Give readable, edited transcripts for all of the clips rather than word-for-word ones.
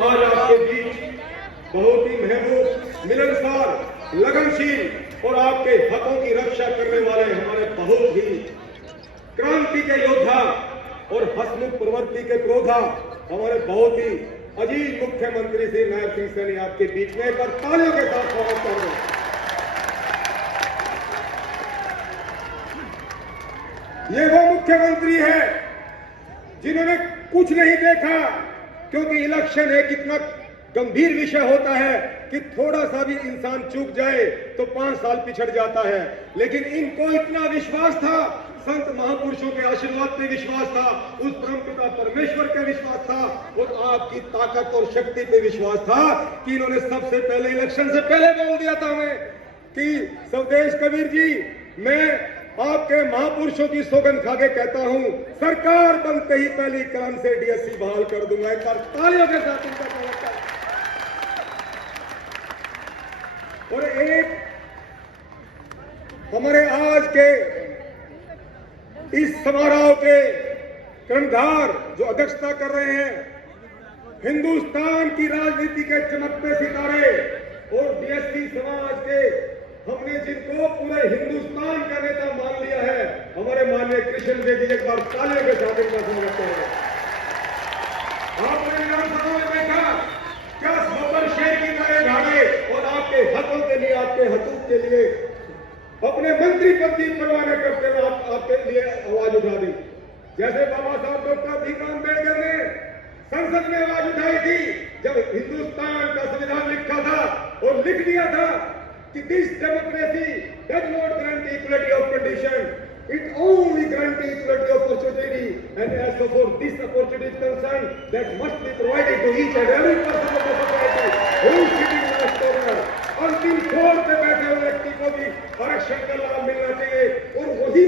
आज आपके बीच बहुत ही महबूब, मिलनसार, लगनशील और आपके हकों की रक्षा करने वाले हमारे बहुत ही क्रांति के योद्धा और हसमुख प्रवृत्ति के क्रोधा हमारे बहुत ही अजीज मुख्यमंत्री श्री नायब सिंह सैनी आपके बीच में एक बार तालियों के साथ स्वागत कर रहे हैं। ये वो मुख्यमंत्री है जिन्होंने कुछ नहीं देखा, क्योंकि इलेक्शन एक इतना गंभीर विषय होता है कि थोड़ा सा भी इंसान चूक जाए तो 5 साल पिछड़ जाता है। लेकिन इनको इतना विश्वास था, संत महापुरुषों के आशीर्वाद पे विश्वास था, उस परमपिता परमेश्वर के विश्वास था और आपकी ताकत और शक्ति पे विश्वास था कि इन्होंने सबसे पहले इलेक्शन से पहले बोल दिया था हमें कि स्वदेश कबीर जी, मैं आपके महापुरुषों की सौगंध खा के कहता हूं, सरकार बनते ही पहली कलम से डीएससी बहाल कर दूंगा। एक बार तालियों के साथ इनका स्वागत करें। और एक हमारे आज के इस समारोह के कर्णधार जो अध्यक्षता कर रहे हैं, हिंदुस्तान की राजनीति के चमकते सितारे और डीएससी समाज के हमने जिनको पूरे हिंदुस्तान का नेता मान लिया है, हमारे माननीय कृष्ण जी, एक बार तालियों के साथ इनका स्वागत करें। आपने विधानसभा में देखा क्या बब्बर शेर की तरह झाड़े और आपके हकों के लिए, आपके हकूक के लिए अपने मंत्री पद की परवाह न करते हुए आपके लिए आवाज उठा दी। जैसे बाबा साहब डॉक्टर भीमराव अम्बेडकर ने संसद में आवाज उठाई थी जब हिंदुस्तान का संविधान लिखा था और लिख दिया था कि this democracy does not grant equality of condition, it only grants equality of opportunity, and as so for this opportunity is concerned, that must be provided to each and every person of the society who is sitting in the corner. अंतिम छोर पे बैठे हुए व्यक्ति को भी आरक्षण का लाभ मिलना चाहिए। और वही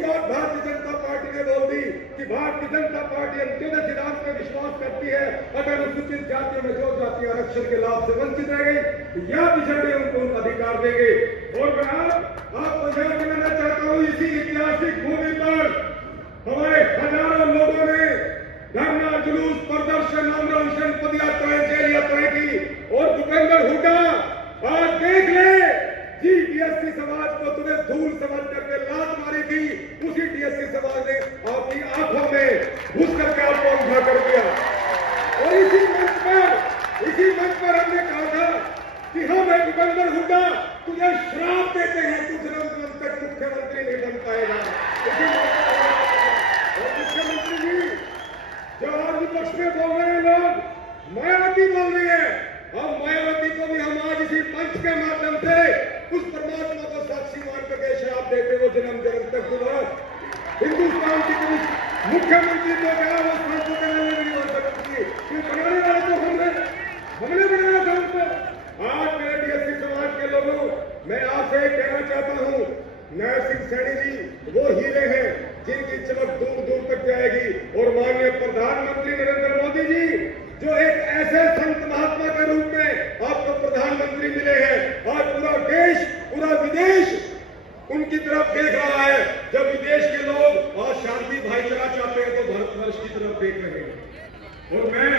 बात भारतीय जनता पार्टी ने बोल दी कि भारतीय जनता पार्टी अंत्योदय सिद्धांत में विश्वास करती है। अगर अनुसूचित जातियों में जो जाति आरक्षण के लाभ से वंचित रह गई या पिछड़ गई, उनको अधिकार देंगे। और मैं आपको याद दिलाना चाहता हूँ, इसी ऐतिहासिक भूमि पर हमारे हजारों लोगों ने धरना, जुलूस, प्रदर्शन, आंदोलन, पदयात्राएं, जेल यात्राएं की। और भूपेंद्र हुड्डा आज देख ले, जी डीएससी समाज को तुम्हें धूल समझ करके लात मारी थी, उसी डीएससी समाज ने आपकी आंखों में घुस करके आपको अंधा कर दिया। और इसी मंच पर हमने कहा था कि हम भूपेंद्र हुड्डा तुझे श्राप देते हैं, तू जन्म तक मुख्यमंत्री नहीं बन पाएगा। और मुख्यमंत्री जी जो आज विपक्ष में बोल रहे हैं लोग, मायावती बोल रही है, हम मायावती को भी हम आज इसी मंच के माध्यम से उस परमात्मा को साक्षी मान करके श्राप देते वो जन्म तक दोबारा हिंदुस्तान की कोई मुख्यमंत्री को क्या वो स्थान को नहीं हो सकती, बनाने वाले तो हमने बनाया था उनको। आज मेरे डीएससी समाज के लोगों, मैं आपसे कहना चाहता हूँ, नायब सिंह सैनी जी वो हीरे हैं जिनकी चमक दूर दूर तक जाएगी। और माननीय प्रधानमंत्री नरेंद्र मोदी जी जो एक ऐसे संत महात्मा के रूप में आपको प्रधानमंत्री मिले हैं, आज पूरा देश, पूरा विदेश उनकी तरफ देख रहा है। जब विदेश के लोग आज शांति भाईचारा चाहते हैं तो भारतवर्ष की तरफ देख रहे हैं। और मैं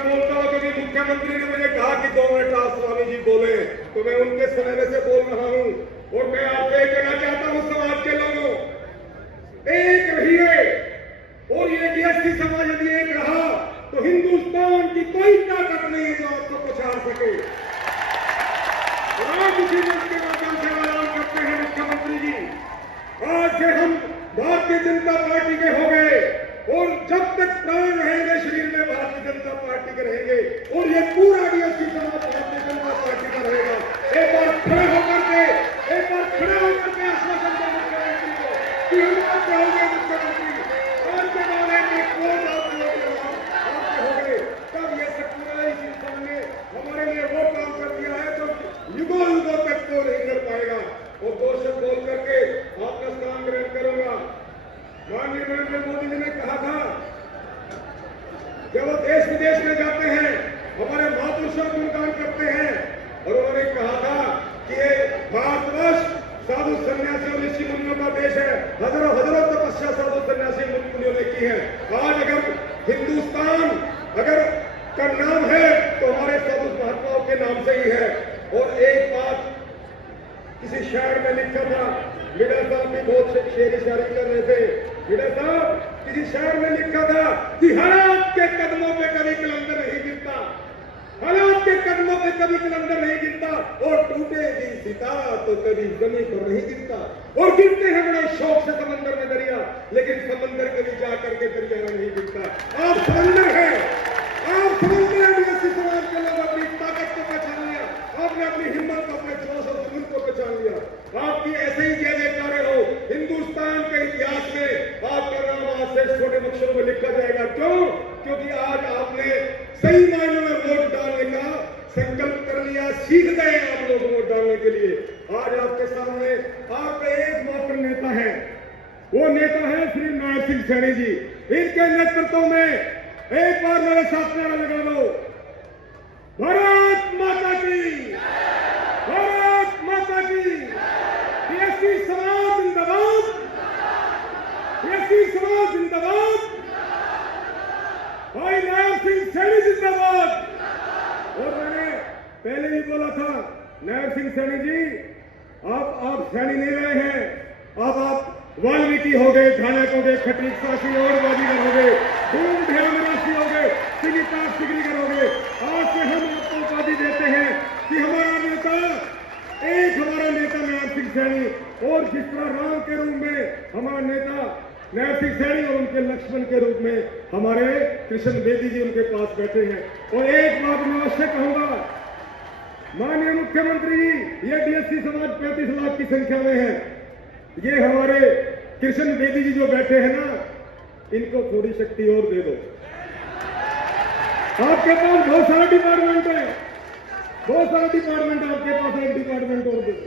बोलता हूं, क्योंकि मुख्यमंत्री ने मुझे कहा कि 2 मिनट आज स्वामी जी बोले, तो मैं उनके समय में से बोल रहा हूं। और मैं आपसे कहना चाहता हूं, समाज के लोगों, एक रहिए। और ये डीएससी समाज यदि एक रहा तो हिंदुस्तान की कोई ताकत नहीं है जो आपको पछाड़ सके। और आज इसी मंच के माध्यम से ऐलान करते हैं मुख्यमंत्री जी, आज से हम भारतीय जनता पार्टी के हो गए और जब तक प्राण रहेंगे शरीर में भारतीय जनता पार्टी के रहेंगे और ये पूरा डीएससी समाज भारतीय जनता पार्टी का रहेगा। एक बार खड़े होकर के आश्वासन दें मुख्यमंत्री को कि हम आपके होंगे मुख्यमंत्री। आज के बारे में कौन आपके हो गए, तब ये सब पूरा इस इंसान ने हमारे लिए वो काम कर दिया है जो युगों तक को नहीं कर पाएगा। और 2 शब्द बोल करके आपका स्थान ग्रहण करूंगा। माननीय नरेंद्र मोदी जी ने कहा था, जब वो देश विदेश में जाते हैं हमारे महापुरुषों का गुणगान करते हैं, और उन्होंने कहा था कि ये भारतवर्ष साधु सन्यासी और ऋषि मुनियों का देश है, हजारों तपस्या साधु सन्यासी मुनियों ने की है। आज अगर हिंदुस्तान अगर का नाम है तो हमारे सब उस महात्माओं के नाम से ही है। और एक बात किसी शायर में लिखा था, मिडा साहब भी बहुत शेरी शायरी कर रहे थे। मिडा साहब किसी शायर में लिखा था कि हालात के कदमों पे कभी कलंदर नहीं गिरता, हालात के कदमों पे कभी कलंदर नहीं गिरता, और टूटेगी सितार तो कभी जमीन पर नहीं गिरता। और गिरते हैं बड़े शौक से समंदर में दरिया, लेकिन समंदर कभी जा करके दरिया में नहीं गिरता। आप समंदर हैं, आप समंदर आदिवासी समाज के लोग अपनी ताकत को पहचान लिया, आपने अपनी हिम्मत को, अपने जोश और जुनून को पहचान लिया। आपकी ऐसे ही जय जयकारे हो, हिंदुस्तान के इतिहास में आपका नाम आज से छोटे अक्षरों में लिखा जाएगा। क्यों? क्योंकि आज आपने सही मायनों में वोट डालने का संकल्प कर लिया, सीख गए आप लोग वोट डालने के लिए। आज आपके सामने आपका एकमात्र नेता है, वो नेता है श्री नायब सिंह सैनी जी। इनके नेतृत्व में एक बार मेरे साथ नारा लगा दो, भारत माता की, भारत माता की। बीएसपी समाज जिंदाबाद, बीएसपी समाज जिंदाबाद, भाई नायब सिंह सैनी जिंदाबाद। और मैंने पहले ही बोला था, नायब सिंह सैनी जी आप सैनी नहीं रहे हैं, अब आप वाल्मीकि हो गए, ढालक हो गए, खटीक सासी और बाजीगर हो गए, धूम ध्यान राशि हो गए, सिगिता सिगरीगर हो गए। आज से हम आपको उपाधि देते हैं कि हमारा नेता, एक हमारा नेता नायब सिंह सैनी, और जिस तरह राम के रूप में हमारा नेता नायब सिंह सैनी और उनके लक्ष्मण के रूप में हमारे कृष्ण बेदी जी उनके पास बैठे हैं। और एक बात मैं अवश्य कहूंगा, माननीय मुख्यमंत्री जी, ये बीएससी समाज 35 लाख की संख्या में है, ये हमारे कृष्ण बेदी जी जो बैठे हैं ना, इनको थोड़ी शक्ति और दे दो। आपके पास बहुत सारा डिपार्टमेंट है, बहुत सारा डिपार्टमेंट आपके पास, एक डिपार्टमेंट और दे दो,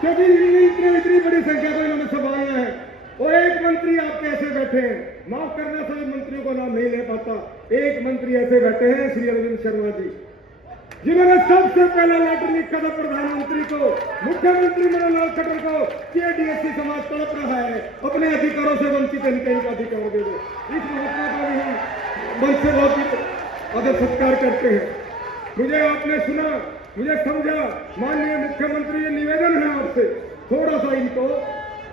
क्योंकि इतनी बड़ी संख्या को इन्होंने संभालना है। और एक मंत्री आपके ऐसे बैठे हैं, माफ करना सभी मंत्रियों को नाम नहीं ले पाता, एक मंत्री ऐसे बैठे हैं श्री अरविंद शर्मा जी, जिन्होंने सबसे पहले लेटर लिखा था प्रधानमंत्री को, मुख्यमंत्री मनोहर खट्टर को, कि डीएससी समाज तड़प रहा है, अपने अधिकारों से वंचित इनका अधिकार दे दो। इस महात्मा का भी हम मन से बहुत आदर सत्कार करते हैं। मुझे आपने सुना, मुझे समझा, माननीय मुख्यमंत्री ये निवेदन है आपसे, थोड़ा सा इनको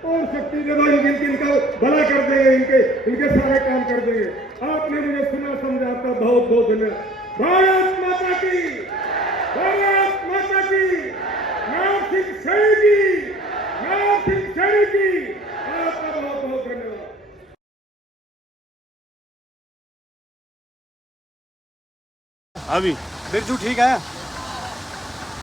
और शक्ति दे दो, इनका भला कर देंगे, इनके सारे काम कर देंगे। आपने मुझे सुना, समझा, आपका बहुत बहुत धन्यवाद। भारत माता की, भारत माता की, नायब सिंह सैनी जी, नायब सिंह सैनी जी, आपका बहुत बहुत धन्यवाद। अभी बिरजू ठीक है।